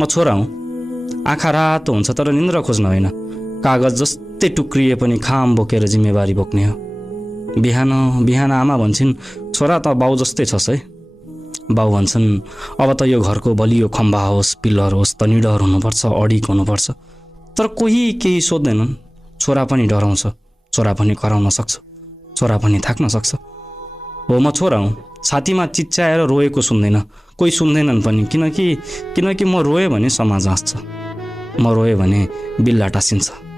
म छोरा हुँ। आँखा रातो हुन्छ तर निन्द्रा खोज्न होइन, कागज जस्तै टुक्रिए पनि खाम बोकेर जिम्मेवारी बोक्ने हो। बिहान बिहान आमा भन्छन्, छोरा त बाउ जस्तै छस् है। बाउ भन्छन्, अब त यो घरको बलियो खम्बा होस्, पिल्लर होस् त निडर हुनुपर्छ, अडिक हुनुपर्छ। तर कोही केही सोध्दैनन्। छोरा पनि डराउँछ, छोरा पनि कराउन सक्छ, छोरा पनि थाक्न सक्छ। हो, म छोरा हुँ। छातीमा चिच्याएर रोएको सुन्दैन, कोही सुन्दैनन् पनि, किनकि म रोएँ भने समाज हाँस्छ, म रोएँ भने बिल्ला टाँसिन्छ।